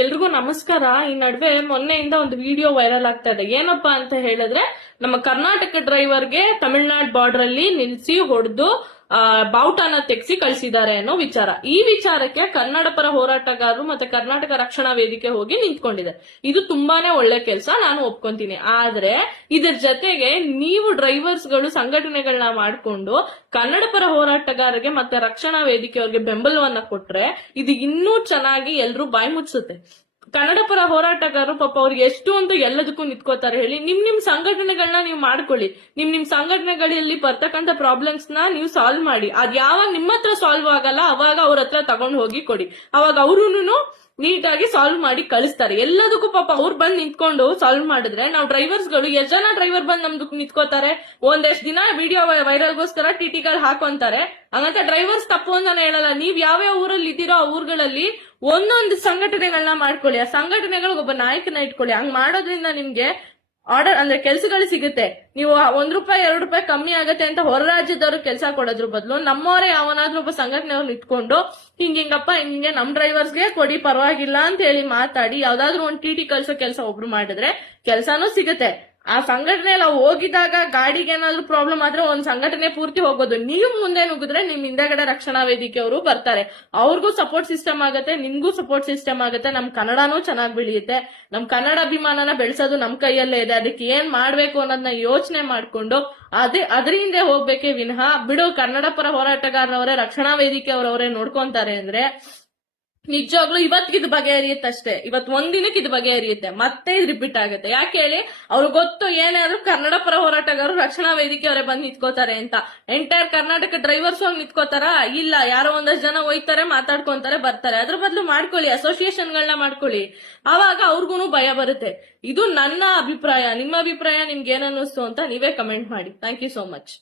ಎಲ್ರಿಗೂ ನಮಸ್ಕಾರ. ಈ ನಡುವೆ ಮೊನ್ನೆಯಿಂದ ಒಂದು ವಿಡಿಯೋ ವೈರಲ್ ಆಗ್ತಾ ಇದೆ. ಏನಪ್ಪಾ ಅಂತ ಹೇಳಿದ್ರೆ, ನಮ್ಮ ಕರ್ನಾಟಕ ಡ್ರೈವರ್ಗೆ ತಮಿಳ್ನಾಡು ಬಾರ್ಡರ್ ಅಲ್ಲಿ ನಿಲ್ಸಿ ಹೊಡೆದು ಬಾವುಟನ ತೆಗೆಸಿ ಕಳಿಸಿದ್ದಾರೆ ಅನ್ನೋ ವಿಚಾರ. ಈ ವಿಚಾರಕ್ಕೆ ಕನ್ನಡ ಪರ ಹೋರಾಟಗಾರರು ಮತ್ತೆ ಕರ್ನಾಟಕ ರಕ್ಷಣಾ ವೇದಿಕೆ ಹೋಗಿ ನಿಂತ್ಕೊಂಡಿದೆ. ಇದು ತುಂಬಾನೇ ಒಳ್ಳೆ ಕೆಲಸ, ನಾನು ಒಪ್ಕೊಂತೀನಿ. ಆದ್ರೆ ಇದ್ರ ಜೊತೆಗೆ ನೀವು ಡ್ರೈವರ್ಸ್ ಗಳು ಸಂಘಟನೆಗಳನ್ನ ಮಾಡ್ಕೊಂಡು ಕನ್ನಡ ಪರ ಹೋರಾಟಗಾರರಿಗೆ ಮತ್ತೆ ರಕ್ಷಣಾ ವೇದಿಕೆಯವ್ರಿಗೆ ಬೆಂಬಲವನ್ನ ಕೊಟ್ರೆ ಇದು ಇನ್ನೂ ಚೆನ್ನಾಗಿ ಎಲ್ರು ಬಾಯಿ ಮುಚ್ಚುತ್ತೆ. ಕನ್ನಡ ಪರ ಹೋರಾಟಗಾರರು ಪಾಪ ಅವ್ರಿಗೆ ಎಷ್ಟು ಅಂತ ಎಲ್ಲದಕ್ಕೂ ನಿಂತ್ಕೋತಾರೆ ಹೇಳಿ. ನಿಮ್ ಸಂಘಟನೆಗಳನ್ನ ನೀವು ಮಾಡ್ಕೊಳ್ಳಿ. ನಿಮ್ ಸಂಘಟನೆಗಳಲ್ಲಿ ಬರ್ತಕ್ಕಂಥ ಪ್ರಾಬ್ಲಮ್ಸ್ ನ ನೀವು ಸಾಲ್ವ್ ಮಾಡಿ. ಅದ್ ಯಾವಾಗ ನಿಮ್ಮ ಹತ್ರ ಸಾಲ್ವ್ ಆಗಲ್ಲ ಅವಾಗ ಅವ್ರ ಹತ್ರ ತಗೊಂಡು ಹೋಗಿ ಕೊಡಿ. ಅವಾಗ ಅವ್ರುನು ನೀಟಾಗಿ ಸಾಲ್ವ್ ಮಾಡಿ ಕಳಿಸ್ತಾರೆ. ಎಲ್ಲದಕ್ಕೂ ಪಾಪ ಅವ್ರು ಬಂದ್ ನಿಂತ್ಕೊಂಡು ಸಾಲ್ವ್ ಮಾಡಿದ್ರೆ ನಾವು ಡ್ರೈವರ್ಸ್ ಗಳು ಎಷ್ಟ್ ಜನ ಡ್ರೈವರ್ ಬಂದ್ ನಮ್ದು ನಿಂತ್ಕೋತಾರೆ. ಒಂದೆಷ್ಟ್ ದಿನ ವಿಡಿಯೋ ವೈರಲ್ಗೋಸ್ಕರ ಟಿಟಿಗಳು ಹಾಕೊಂತಾರೆ. ಹಂಗಂತ ಡ್ರೈವರ್ಸ್ ತಪ್ಪು ಅಂತಾನೆ ಹೇಳಲ್ಲ. ನೀವ್ ಯಾವ್ಯಾವ ಊರಲ್ಲಿ ಇದ್ದೀರೋ ಆ ಊರುಗಳಲ್ಲಿ ಒಂದೊಂದು ಸಂಘಟನೆಗಳನ್ನ ಮಾಡ್ಕೊಳ್ಳಿ. ಆ ಸಂಘಟನೆಗಳಿಗೆ ಒಬ್ಬ ನಾಯಕನ ಇಟ್ಕೊಳ್ಳಿ. ಹಂಗ್ ಮಾಡೋದ್ರಿಂದ ನಿಮ್ಗೆ ಆರ್ಡರ್ ಅಂದ್ರೆ ಕೆಲ್ಸಗಳು ಸಿಗುತ್ತೆ. ನೀವು ₹1 ₹2 ಕಮ್ಮಿ ಆಗತ್ತೆ ಅಂತ ಹೊರ ರಾಜ್ಯದವ್ರು ಕೆಲಸ ಕೊಡೋದ್ರ ಬದಲು ನಮ್ಮವರೇ ಯಾವನಾದ್ರೂ ಒಬ್ಬ ಸಂಘಟನೆಯವ್ರನ್ನ ಇಟ್ಕೊಂಡು ಹಿಂಗಪ್ಪ ಹಿಂಗೆ ನಮ್ ಡ್ರೈವರ್ಸ್ಗೆ ಕೊಡಿ ಪರವಾಗಿಲ್ಲ ಅಂತ ಹೇಳಿ ಮಾತಾಡಿ ಯಾವ್ದಾದ್ರು ಒಂದು ಟಿಟಿ ಕಳ್ಸೋ ಕೆಲಸ ಒಬ್ರು ಮಾಡಿದ್ರೆ ಕೆಲ್ಸಾನು ಸಿಗುತ್ತೆ. ಆ ಸಂಘಟನೆ ಎಲ್ಲ ಹೋಗಿದಾಗ ಗಾಡಿಗೆ ಏನಾದ್ರು ಪ್ರಾಬ್ಲಮ್ ಆದ್ರೆ ಒಂದ್ ಸಂಘಟನೆ ಪೂರ್ತಿ ಹೋಗೋದು. ನೀವು ಮುಂದೆ ನುಗ್ಗಿದ್ರೆ ನಿಮ್ ಹಿಂದೆಗಡೆ ರಕ್ಷಣಾ ವೇದಿಕೆಯವರು ಬರ್ತಾರೆ. ಅವ್ರಿಗೂ ಸಪೋರ್ಟ್ ಸಿಸ್ಟಮ್ ಆಗತ್ತೆ, ನಿಮ್ಗೂ ಸಪೋರ್ಟ್ ಸಿಸ್ಟಮ್ ಆಗತ್ತೆ. ನಮ್ ಕನ್ನಡನೂ ಚೆನ್ನಾಗಿ ಬೆಳೆಯುತ್ತೆ. ನಮ್ ಕನ್ನಡ ಅಭಿಮಾನನ ಬೆಳೆಸೋದು ನಮ್ ಕೈಯಲ್ಲೇ ಇದೆ. ಅದಕ್ಕೆ ಏನ್ ಮಾಡ್ಬೇಕು ಅನ್ನೋದನ್ನ ಯೋಚನೆ ಮಾಡ್ಕೊಂಡು ಅದ್ರ ಹಿಂದೆ ಹೋಗ್ಬೇಕೇ ವಿನಃ ಬಿಡು ಕನ್ನಡ ಪರ ಹೋರಾಟಗಾರರವರೇ ರಕ್ಷಣಾ ವೇದಿಕೆಯವರವರೇ ನೋಡ್ಕೊಂತಾರೆ ಅಂದ್ರೆ ನಿಜವಾಗ್ಲೂ ಇವತ್ತಿಗೆ ಬಗೆಹರಿಯುತ್ತಷ್ಟೇ. ಇವತ್ ಒಂದಿನಕ್ಕೆ ಇದು ಬಗೆಹರಿಯುತ್ತೆ, ಮತ್ತೆ ಇದು ರಿಪೀಟ್ ಆಗುತ್ತೆ. ಯಾಕೆ ಹೇಳಿ, ಅವ್ರಿಗೆ ಗೊತ್ತು ಏನಾದ್ರು ಕನ್ನಡ ಪರ ಹೋರಾಟಗಾರರು ರಕ್ಷಣಾ ವೇದಿಕೆಯವರೇ ಬಂದ್ ನಿಂತ್ಕೋತಾರೆ ಅಂತ. ಎಂಟೈರ್ ಕರ್ನಾಟಕ ಡ್ರೈವರ್ಸ್ ಹೋಗಿ ನಿಂತ್ಕೋತಾರ? ಇಲ್ಲ, ಯಾರೋ ಒಂದಷ್ಟು ಜನ ಹೋಯ್ತಾರೆ, ಮಾತಾಡ್ಕೊಂತಾರೆ, ಬರ್ತಾರೆ. ಅದ್ರ ಬದಲು ಮಾಡ್ಕೊಳ್ಳಿ, ಅಸೋಸಿಯೇಷನ್ಗಳನ್ನ ಮಾಡ್ಕೊಳ್ಳಿ. ಆವಾಗ ಅವ್ರಿಗೂ ಭಯ ಬರುತ್ತೆ. ಇದು ನನ್ನ ಅಭಿಪ್ರಾಯ. ನಿಮ್ಮ ಅಭಿಪ್ರಾಯ ನಿಮ್ಗೆ ಏನನ್ನಿಸ್ತು ಅಂತ ನೀವೇ ಕಮೆಂಟ್ ಮಾಡಿ. Thank you so much.